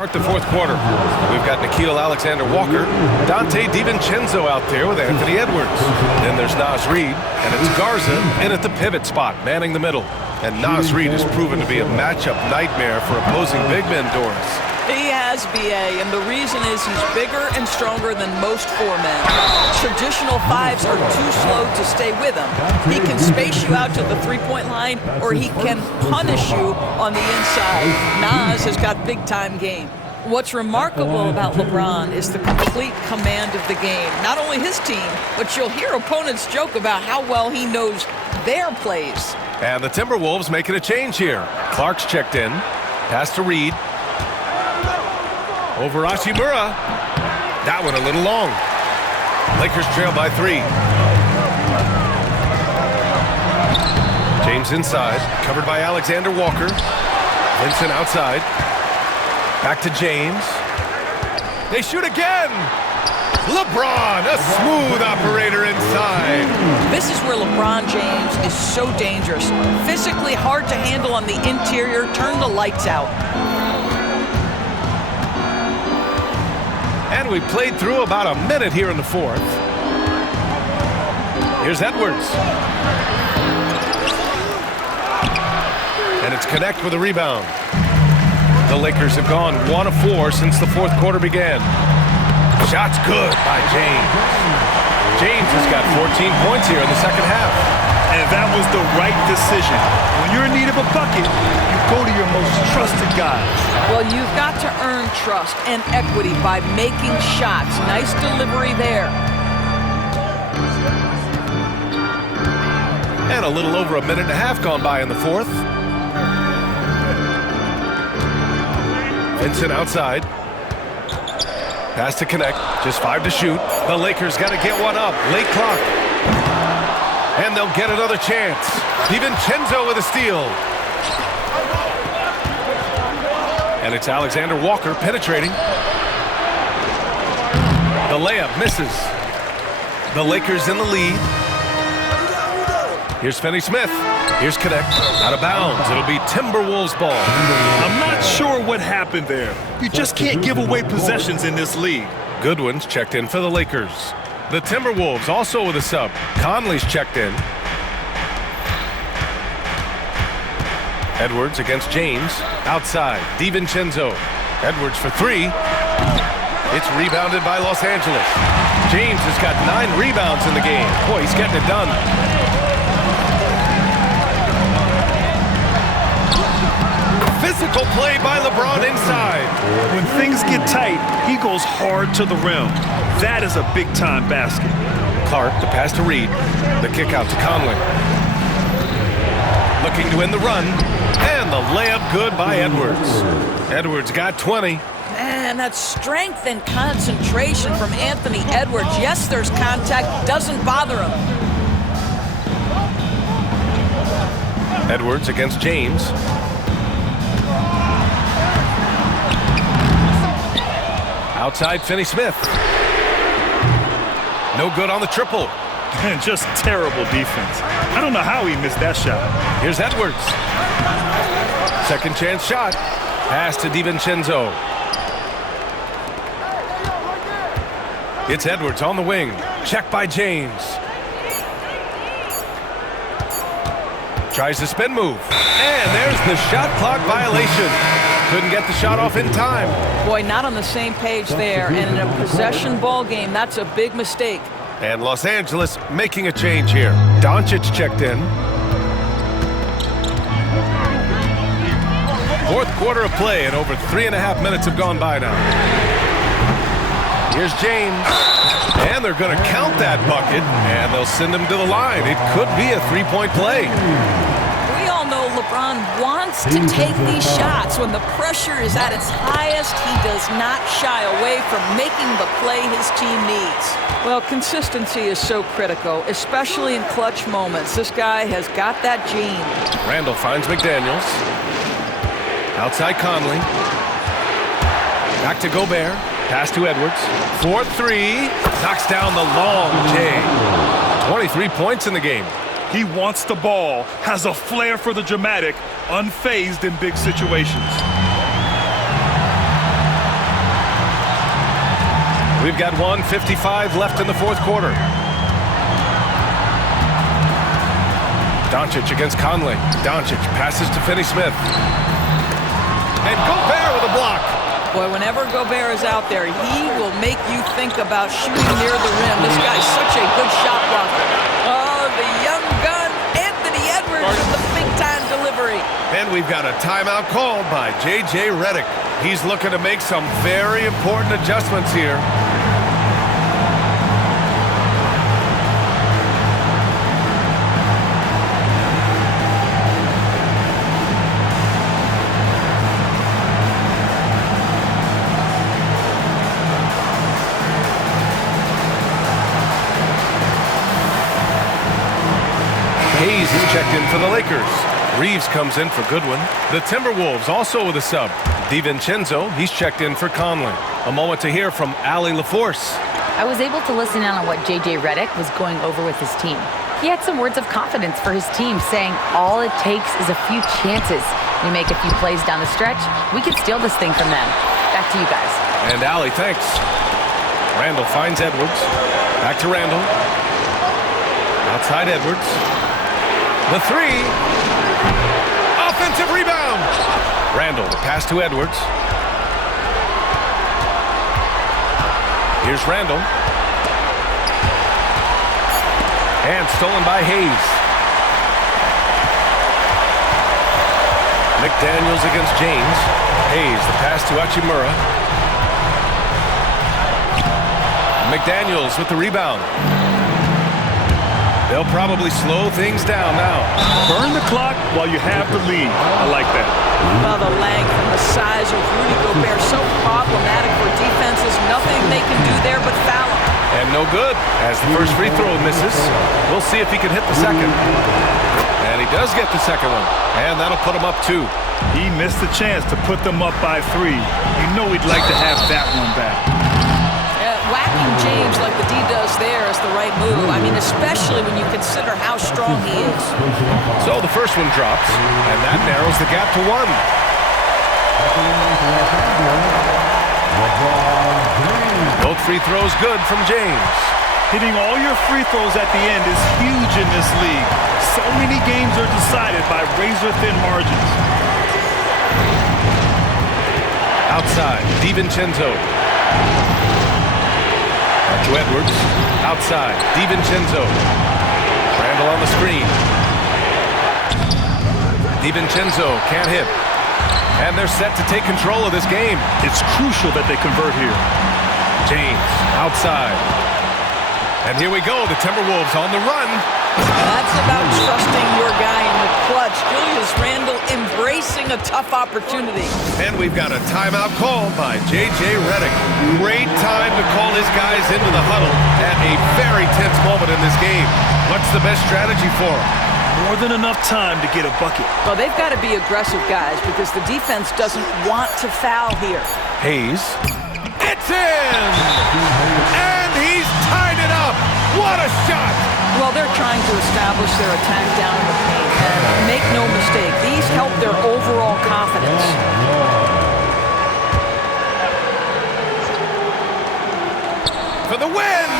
Start the fourth quarter. We've got Nickeil Alexander-Walker, Donte DiVincenzo out there with Anthony Edwards. Then there's Naz Reid, and it's Garza in at the pivot spot, manning the middle. And Naz Reid has proven to be a matchup nightmare for opposing big men, Doris. He has, B.A., and the reason is he's bigger and stronger than most four-men. Traditional fives are too slow to stay with him. He can space you out to the three-point line, or he can punish you on the inside. Naz has got big-time game. What's remarkable about LeBron is the complete command of the game. Not only his team, but you'll hear opponents joke about how well he knows their plays. And the Timberwolves making a change here. Clark's checked in. Pass to Reid. Over Hachimura. That one a little long. Lakers trail by 3. James inside, covered by Alexander-Walker. Vincent outside. Back to James. They shoot again. LeBron, a smooth operator inside. This is where LeBron James is so dangerous. Physically hard to handle on the interior. Turn the lights out. And we played through about a minute here in the fourth. Here's Edwards. And it's Connect with a rebound. The Lakers have gone 1 of 4 since the fourth quarter began. Shot's good by James. James has got 14 points here in the second half. And that was the right decision. When you're in need of a bucket, you go to your most trusted guys. Well, you've got to earn trust and equity by making shots. Nice delivery there. And a little over a minute and a half gone by in the fourth. Vincent outside. Pass to Connect. Just 5 to shoot. The Lakers got to get one up. Late clock. And they'll get another chance. DiVincenzo with a steal. And it's Alexander-Walker penetrating. The layup misses. The Lakers in the lead. Here's Finney-Smith. Here's Connect. Out of bounds. It'll be Timberwolves ball. I'm not sure what happened there. You just can't give away possessions in this league. Goodwin's checked in for the Lakers. The Timberwolves also with a sub. Conley's checked in. Edwards against James. Outside. DiVincenzo. Edwards for 3. It's rebounded by Los Angeles. James has got 9 rebounds in the game. Boy, he's getting it done. Physical play by LeBron inside. When things get tight, he goes hard to the rim. That is a big-time basket. Clark, the pass to Reid. The kick out to Conley. Looking to win the run. And the layup good by Edwards. Edwards got 20. Man, that's strength and concentration from Anthony Edwards. Yes, there's contact. Doesn't bother him. Edwards against James. Outside Finney-Smith. No good on the triple. And just terrible defense. I don't know how he missed that shot. Here's Edwards. Second chance shot. Pass to DiVincenzo. It's Edwards on the wing. Check by James. Tries the spin move. And there's the shot clock violation. Couldn't get the shot off in time. Boy, not on the same page there. And in a possession ball game, that's a big mistake. And Los Angeles making a change here. Doncic checked in. Fourth quarter of play, and over 3.5 minutes have gone by now. Here's James. And they're going to count that bucket, and they'll send him to the line. It could be a 3-point play. We all know LeBron wants to take these shots. When the pressure is at its highest, he does not shy away from making the play his team needs. Well, consistency is so critical, especially in clutch moments. This guy has got that gene. Randall finds McDaniels. Outside Conley. Back to Gobert. Pass to Edwards. 4-3. Knocks down the long J. 23 points in the game. He wants the ball, has a flair for the dramatic, unfazed in big situations. We've got 1:55 left in the fourth quarter. Doncic against Conley. Doncic passes to Finney-Smith. And Gobert with a block. Boy, whenever Gobert is out there, he will make you think about shooting near the rim. This guy's such a good shot blocker. Oh, the young gun, Anthony Edwards with the big-time delivery. And we've got a timeout called by J.J. Redick. He's looking to make some very important adjustments here. Hayes is checked in for the Lakers. Reeves comes in for Goodwin. The Timberwolves also with a sub. DiVincenzo, he's checked in for Conley. A moment to hear from Allie LaForce. I was able to listen in on what J.J. Redick was going over with his team. He had some words of confidence for his team, saying all it takes is a few chances. We make a few plays down the stretch, we can steal this thing from them. Back to you guys. And Allie, thanks. Randall finds Edwards. Back to Randall. Outside Edwards. The three. Offensive rebound. Randall, the pass to Edwards. Here's Randall. And stolen by Hayes. McDaniels against James. Hayes, the pass to Hachimura. McDaniels with the rebound. They'll probably slow things down now. Burn the clock while you have the lead. I like that. Well, the length and the size of Rudy Gobert so problematic for defenses. Nothing they can do there but foul him. And no good as the first free throw misses. We'll see if he can hit the second. And he does get the second one. And that'll put him up 2. He missed the chance to put them up by 3. You know he'd like to have that one back. Whacking James like the D does there is the right move. I mean, especially when you consider how strong he is. So the first one drops, and that narrows the gap to 1. Both free throws good from James. Hitting all your free throws at the end is huge in this league. So many games are decided by razor-thin margins. Outside, DiVincenzo. To Edwards. Outside, DiVincenzo. Randall on the screen. DiVincenzo can't hit. And they're set to take control of this game. It's crucial that they convert here. James, outside. And here we go, the Timberwolves on the run. That's about trusting your guy in the clutch. Julius Randle embracing a tough opportunity. And we've got a timeout called by J.J. Redick. Great time to call his guys into the huddle at a very tense moment in this game. What's the best strategy for him? More than enough time to get a bucket. Well, they've got to be aggressive, guys, because the defense doesn't want to foul here. Hayes. It's in! And he's tied it up! What a shot! Well, they're trying to establish their attack down in the paint. And make no mistake, these help their overall confidence. For the win!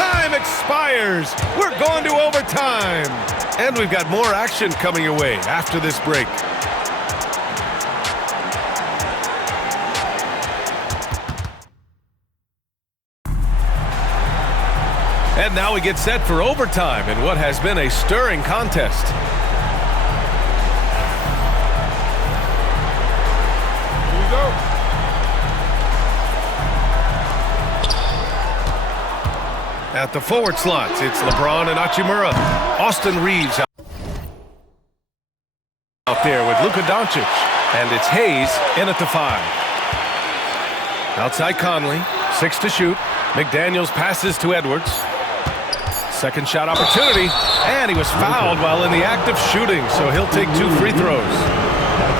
Time expires! We're going to overtime! And we've got more action coming your way after this break. And now we get set for overtime in what has been a stirring contest. Here we go. At the forward slots, it's LeBron and Hachimura. Austin Reeves out there with Luka Doncic. And it's Hayes in at the 5. Outside Conley, 6 to shoot. McDaniels passes to Edwards. Second shot opportunity, and he was fouled while in the act of shooting, so he'll take 2 free throws.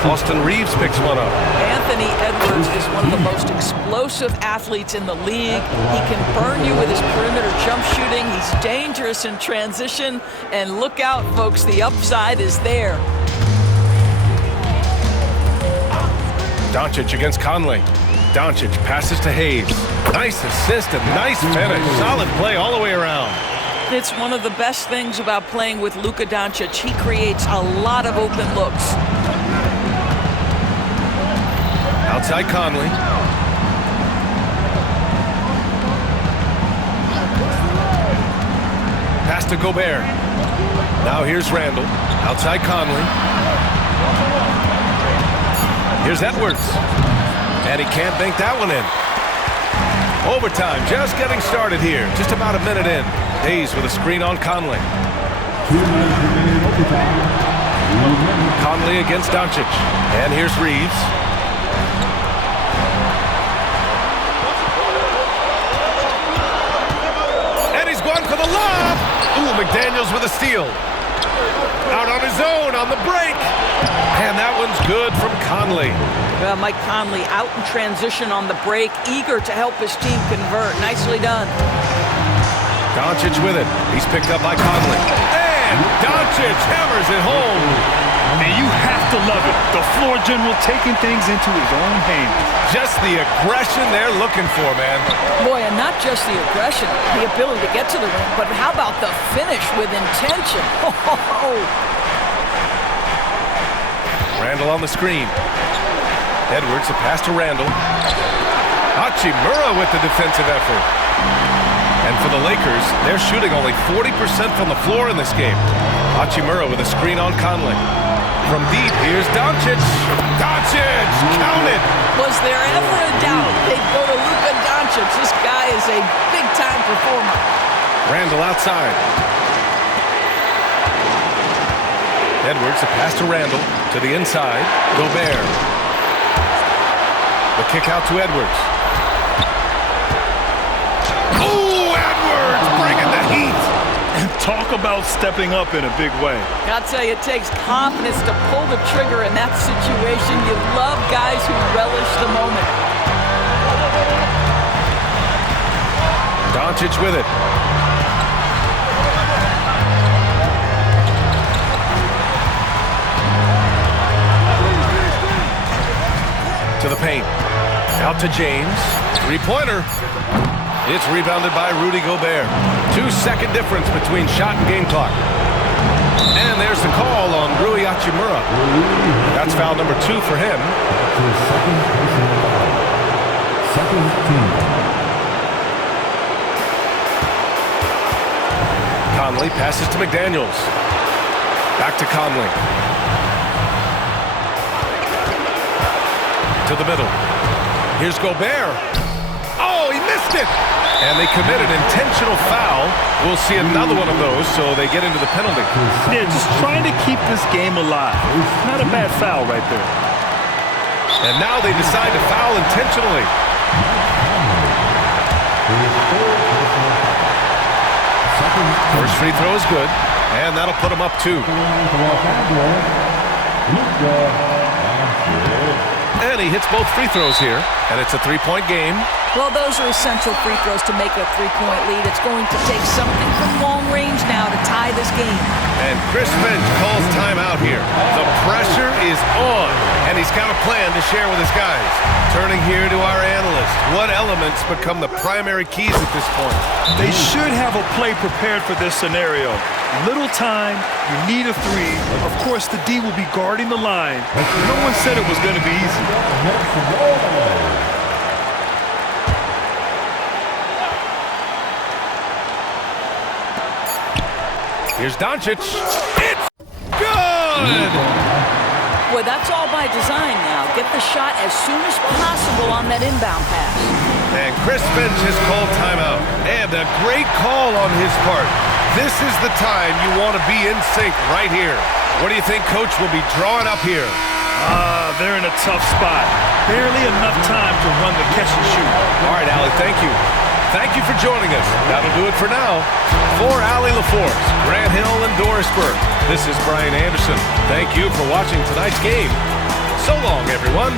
Austin Reeves picks one up. Anthony Edwards is one of the most explosive athletes in the league. He can burn you with his perimeter jump shooting. He's dangerous in transition, and look out, folks, the upside is there. Doncic against Conley. Doncic passes to Hayes. Nice assist and nice finish. Solid play all the way around. It's one of the best things about playing with Luka Doncic. He creates a lot of open looks. Outside Conley. Pass to Gobert. Now here's Randall. Outside Conley. Here's Edwards. And he can't bank that one in. Overtime just getting started here. Just about a minute in. Hayes with a screen on Conley. Conley against Doncic. And here's Reeves. And he's going for the lob. Ooh, McDaniels with a steal. Out on his own on the break. And that one's good from Conley. Mike Conley out in transition on the break, eager to help his team convert. Nicely done. Doncic with it. He's picked up by Conley. And Doncic hammers it home. And you have to love it. The floor general taking things into his own hands. Just the aggression they're looking for, man. Boy, and not just the aggression, the ability to get to the rim, but how about the finish with intention? Randall on the screen. Edwards, a pass to Randall. Hachimura with the defensive effort. And for the Lakers, they're shooting only 40% from the floor in this game. Hachimura with a screen on Conley. From deep, here's Doncic. Doncic, counted. Was there ever a doubt they'd go to Luka Doncic? This guy is a big-time performer. Randall outside. Edwards, a pass to Randall. To the inside, Gobert. The kick out to Edwards. Oh, Edwards bringing the heat. And talk about stepping up in a big way. I'll tell you, it takes confidence to pull the trigger in that situation. You love guys who relish the moment. Doncic with it. To the paint. Out to James. Three-pointer. It's rebounded by Rudy Gobert. 2-second difference between shot and game clock. And there's the call on Rui Hachimura. That's foul number 2 for him. Second team. Conley passes to McDaniels. Back to Conley. To the middle. Here's Gobert. Oh, he missed it! And they commit an intentional foul. We'll see another one of those, so they get into the penalty. Yeah, just trying to keep this game alive. Not a bad foul right there. And now they decide to foul intentionally. First free throw is good, and that'll put them up 2. And he hits both free throws here, and it's a 3-point game. Well, those are essential free throws to make a 3-point lead. It's going to take something from long range now to tie this game. And Chris Finch calls timeout here. The pressure is on, and he's got a plan to share with his guys. Turning here to our analyst. What elements become the primary keys at this point? They should have a play prepared for this scenario. Little time, you need a 3. Of course, the D will be guarding the line. No one said it was going to be easy. Here's Doncic. It's good! Boy, that's all by design now. Get the shot as soon as possible on that inbound pass. And Chris Finch has called timeout. And a great call on his part. This is the time you want to be in sync right here. What do you think Coach will be drawing up here? They're in a tough spot. Barely enough time to run the catch and shoot. All right, Allie, thank you. Thank you for joining us. That'll do it for now. For Allie LaForce, Grant Hill, and Doris Burke, this is Brian Anderson. Thank you for watching tonight's game. So long, everyone.